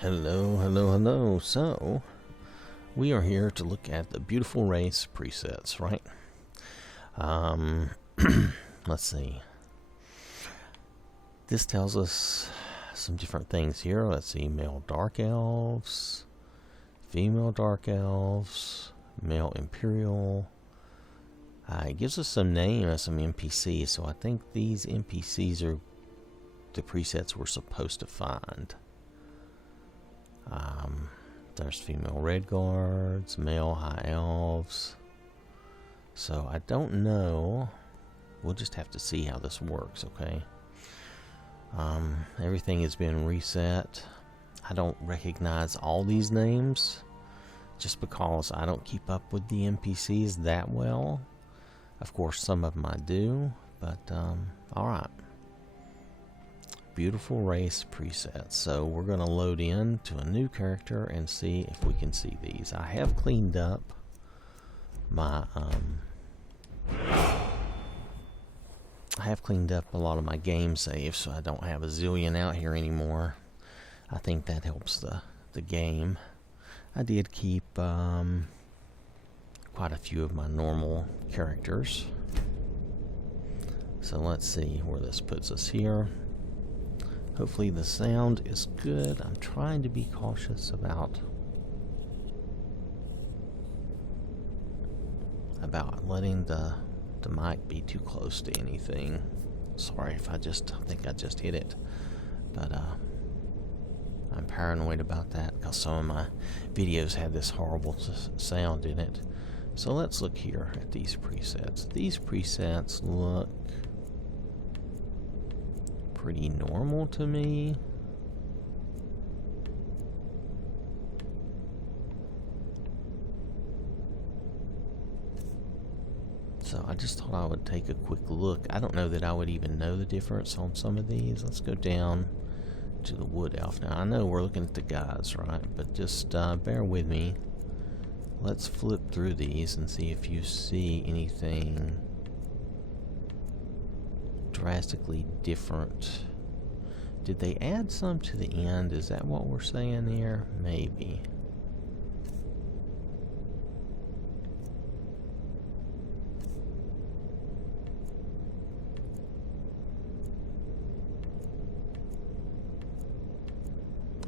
Hello, hello, hello. So, we are here to look at the beautiful race presets, right? Let's see. This tells us some different things here. Let's see, male dark elves, female dark elves, male imperial. It gives us some names of some NPCs, so I think these NPCs are the presets we're supposed to find. There's female red guards, male high elves. So I don't know. We'll just have to see how this works, okay? Everything has been reset. I don't recognize all these names just because I don't keep up with the NPCs that well. Of course, some of them I do, but alright. Beautiful race presets. So we're going to load in to a new character and see if we can see these. I have cleaned up my a lot of my game saves, so I don't have a zillion out here anymore. I think that helps the game. I did keep quite a few of my normal characters. So let's see where this puts us here. Hopefully the sound is good. I'm trying to be cautious about letting the mic be too close to anything. Sorry if I think I just hit it. But I'm paranoid about that because some of my videos had this horrible sound in it. So let's look here at these presets. These presets look pretty normal to me. So I just thought I would take a quick look. I don't know that I would even know the difference on some of these. Let's go down to the wood elf. Now I know we're looking at the guys, right? But just bear with me. Let's flip through these and see if you see anything drastically different. Did they add some to the end? Is that what we're saying here? Maybe.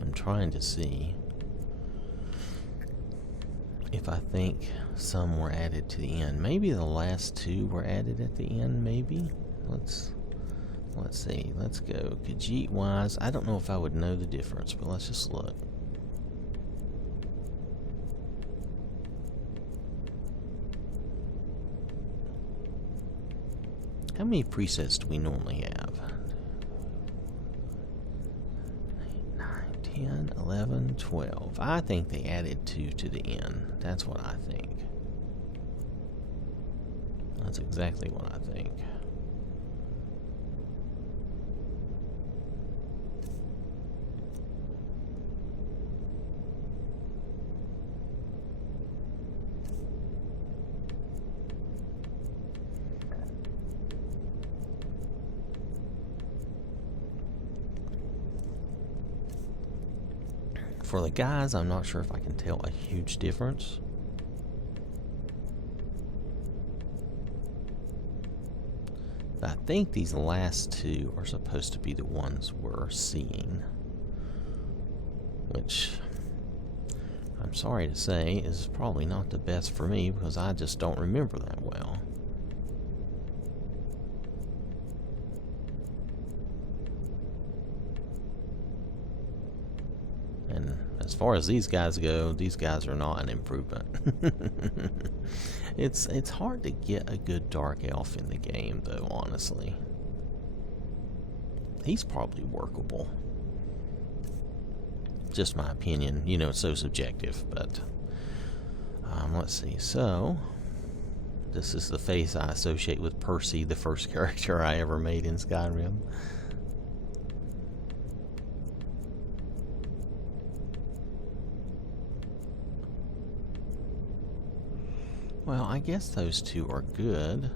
I'm trying to see if I think some were added to the end. Maybe the last two were added at the end, maybe? Let's see. Let's go. Khajiit wise, I don't know if I would know the difference, but let's just look. How many presets do we normally have? 8, 9, 10, 11, 12. I think they added 2 to the end. That's what I think. That's exactly what I think. For the guys, I'm not sure if I can tell a huge difference. But I think these last two are supposed to be the ones we're seeing. Which, I'm sorry to say, is probably not the best for me because I just don't remember that well. And as far as these guys go, these guys are not an improvement. It's hard to get a good dark elf in the game, though, honestly. He's probably workable. Just my opinion. You know, it's so subjective, but let's see. So, this is the face I associate with Percy, the first character I ever made in Skyrim. Well, I guess those two are good.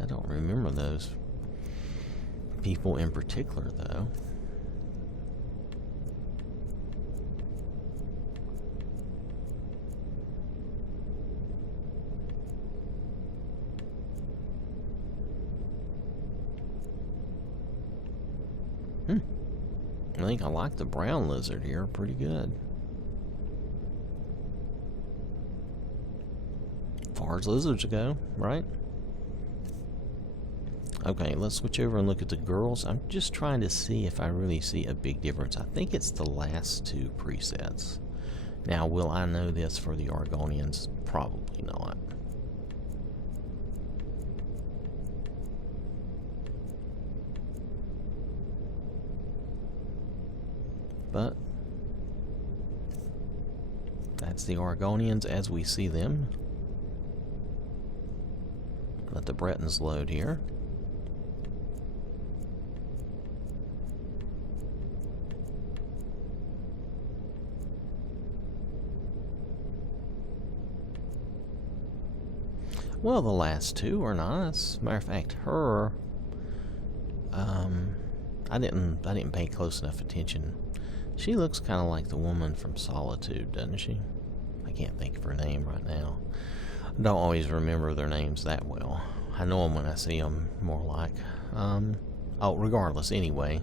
I don't remember those people in particular, though. I think I like the brown lizard here pretty good. As far as lizards go, right? Okay, let's switch over and look at the girls. I'm just trying to see if I really see a big difference. I think it's the last two presets. Now, will I know this for the Argonians? Probably not. But that's the Argonians as we see them. Let the Bretons load here. Well, the last two are nice. Matter of fact, her, I didn't pay close enough attention. She looks kind of like the woman from Solitude, doesn't she? I can't think of her name right now. I don't always remember their names that well. I know them when I see them, more like. Oh, regardless, anyway.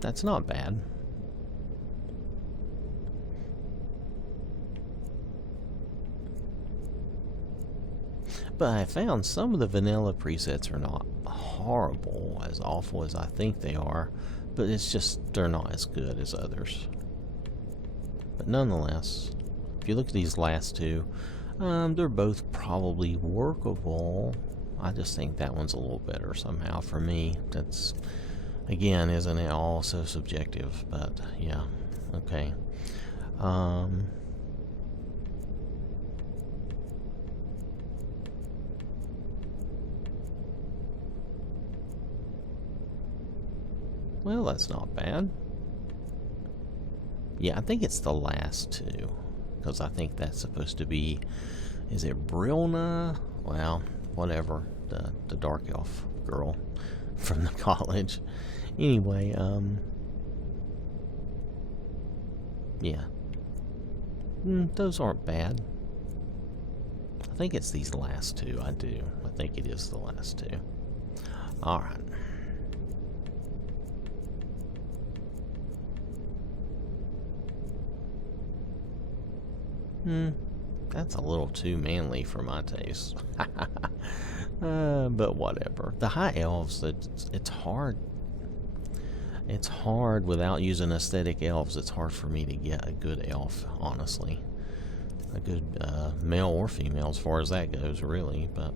That's not bad. But I found some of the vanilla presets are not horrible, as awful as I think they are, but it's just they're not as good as others. But nonetheless, if you look at these last two, they're both probably workable. I just think that one's a little better somehow for me. That's, again, isn't it all so subjective? But yeah, okay. Well, that's not bad. Yeah, I think it's the last two, because I think that's supposed to be, is it Brilna? Well, whatever, the dark elf girl from the college. Anyway, yeah. Those aren't bad. I think it's these last two, I do. I think it is the last two. Alright. That's a little too manly for my taste. But whatever. The high elves, it's hard. It's hard without using aesthetic elves. It's hard for me to get a good elf, honestly. A good male or female, as far as that goes, really. But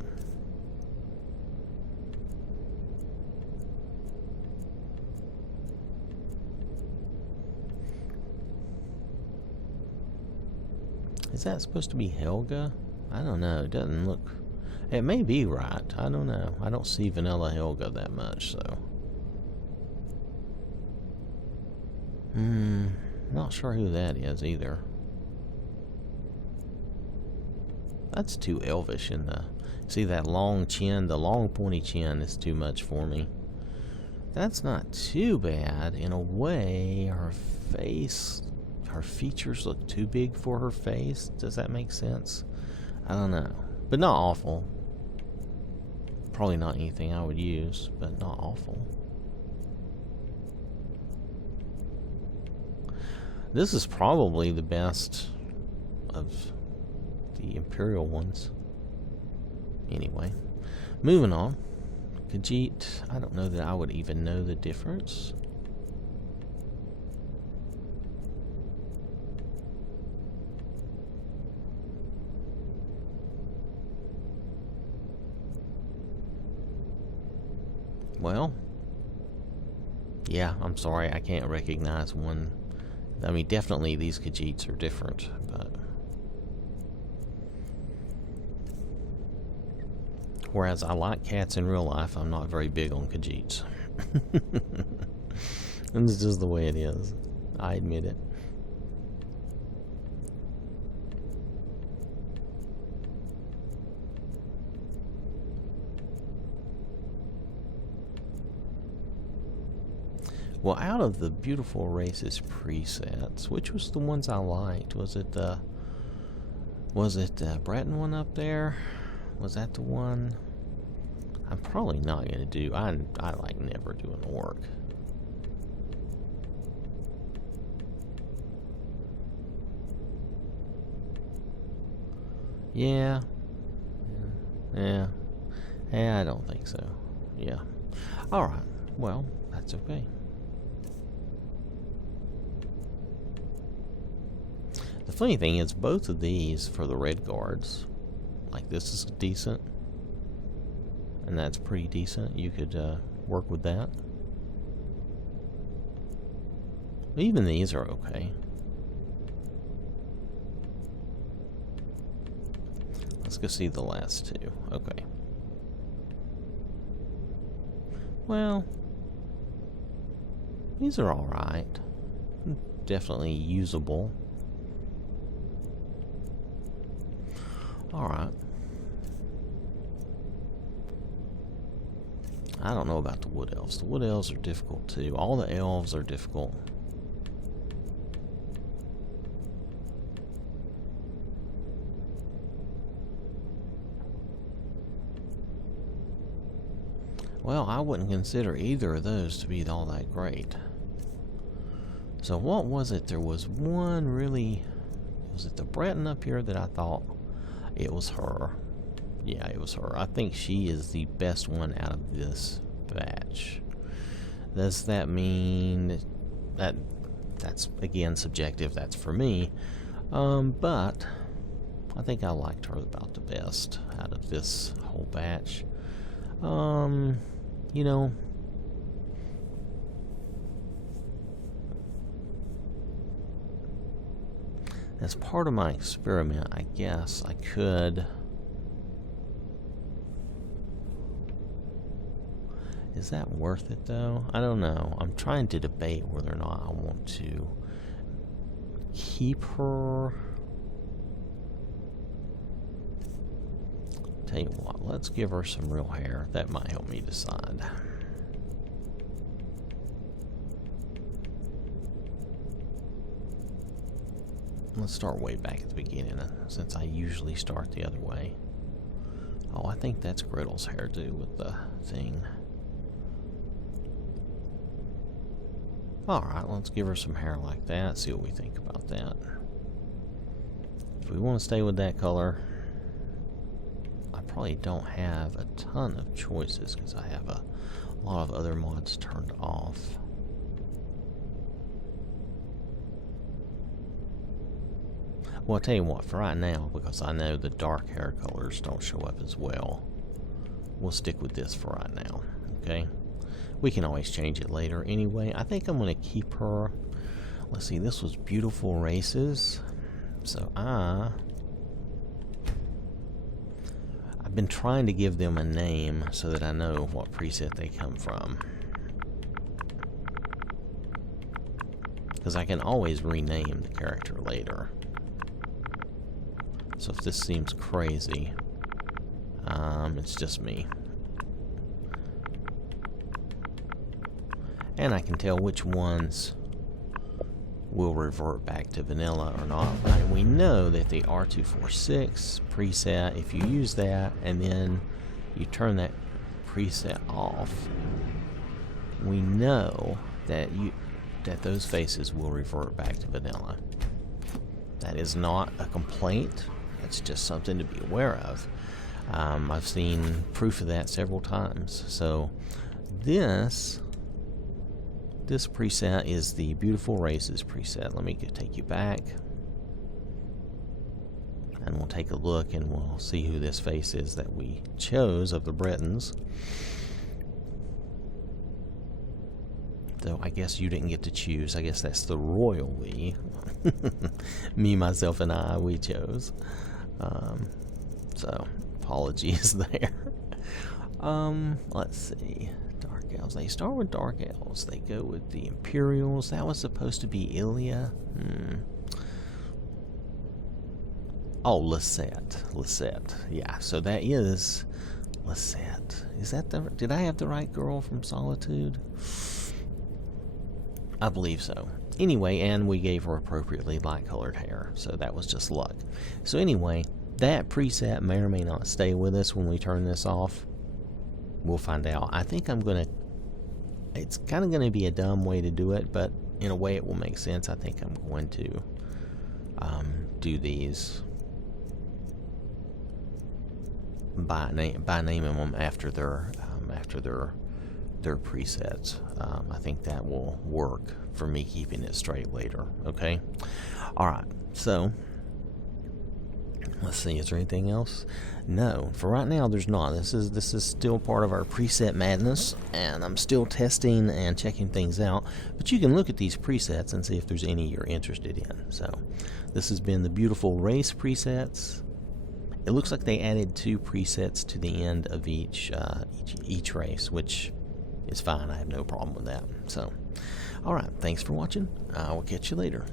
is that supposed to be Helga? I don't know. It doesn't look... It may be right. I don't know. I don't see vanilla Helga that much, so... Not sure who that is, either. That's too elvish in the... See that long chin? The long pointy chin is too much for me. That's not too bad. In a way, her face... Her features look too big for her face. Does that make sense? I don't know. But not awful. Probably not anything I would use, but not awful. This is probably the best of the Imperial ones. Anyway, moving on. Khajiit, I don't know that I would even know the difference. Well, yeah, I'm sorry, I can't recognize one. I mean, definitely these Khajiits are different, but... Whereas I like cats in real life, I'm not very big on Khajiits. And it's just the way it is. I admit it. Well, out of the beautiful races presets, which was the ones I liked? Was it the Breton one up there? Was that the one? I'm probably not gonna do. I like never do an orc. Yeah. Yeah. Yeah, I don't think so. Yeah. Alright. Well, that's okay. The funny thing is, both of these for the red guards, like this is decent, and that's pretty decent. You could work with that. Even these are okay. Let's go see the last two. Okay. Well, these are alright. Definitely usable. Alright. I don't know about the wood elves. The wood elves are difficult too. All the elves are difficult. Well, I wouldn't consider either of those to be all that great. So what was it? There was one really... Was it the Breton up here that I thought it was her? Yeah, it was her. I think she is the best one out of this batch. Does that mean that... That's, again, subjective. That's for me. But I think I liked her about the best out of this whole batch. You know, as part of my experiment, I guess I could... Is that worth it, though? I don't know. I'm trying to debate whether or not I want to keep her... Tell you what, let's give her some real hair. That might help me decide. Let's start way back at the beginning, since I usually start the other way. Oh, I think that's Gretel's hairdo with the thing. Alright, let's give her some hair like that, see what we think about that. If we want to stay with that color... Probably don't have a ton of choices because I have a lot of other mods turned off. Well, I'll tell you what, for right now, because I know the dark hair colors don't show up as well, we'll stick with this for right now, okay? We can always change it later anyway. I think I'm going to keep her. Let's see, this was Beautiful Races. So I've been trying to give them a name so that I know what preset they come from. Because I can always rename the character later. So if this seems crazy, it's just me. And I can tell which ones will revert back to vanilla or not. Right? We know that the R246 preset, if you use that and then you turn that preset off, we know that those faces will revert back to vanilla. That is not a complaint. It's just something to be aware of. I've seen proof of that several times. So this preset is the Beautiful Races preset. Let me take you back. And we'll take a look and we'll see who this face is that we chose of the Bretons. Though I guess you didn't get to choose. I guess that's the royal we. Me, myself, and I, we chose. So, apologies there. Let's see. Dark Elves. They start with Dark Elves. They go with the Imperials. That was supposed to be Ilya. Oh, Lisette. Yeah, so that is Lisette. Is that the... Did I have the right girl from Solitude? I believe so. Anyway, and we gave her appropriately light-colored hair, so that was just luck. So anyway, that preset may or may not stay with us when we turn this off. We'll find out. I think I'm going to... It's kind of going to be a dumb way to do it, but in a way it will make sense. I think I'm going to do these. by naming them after their presets. I think that will work for me keeping it straight later. Okay. All right. So let's see. Is there anything else? No. For right now, there's not. This is still part of our preset madness, and I'm still testing and checking things out. But you can look at these presets and see if there's any you're interested in. So this has been the beautiful race presets. It looks like they added 2 presets to the end of each race, which is fine. I have no problem with that. So, all right. Thanks for watching. I will catch you later.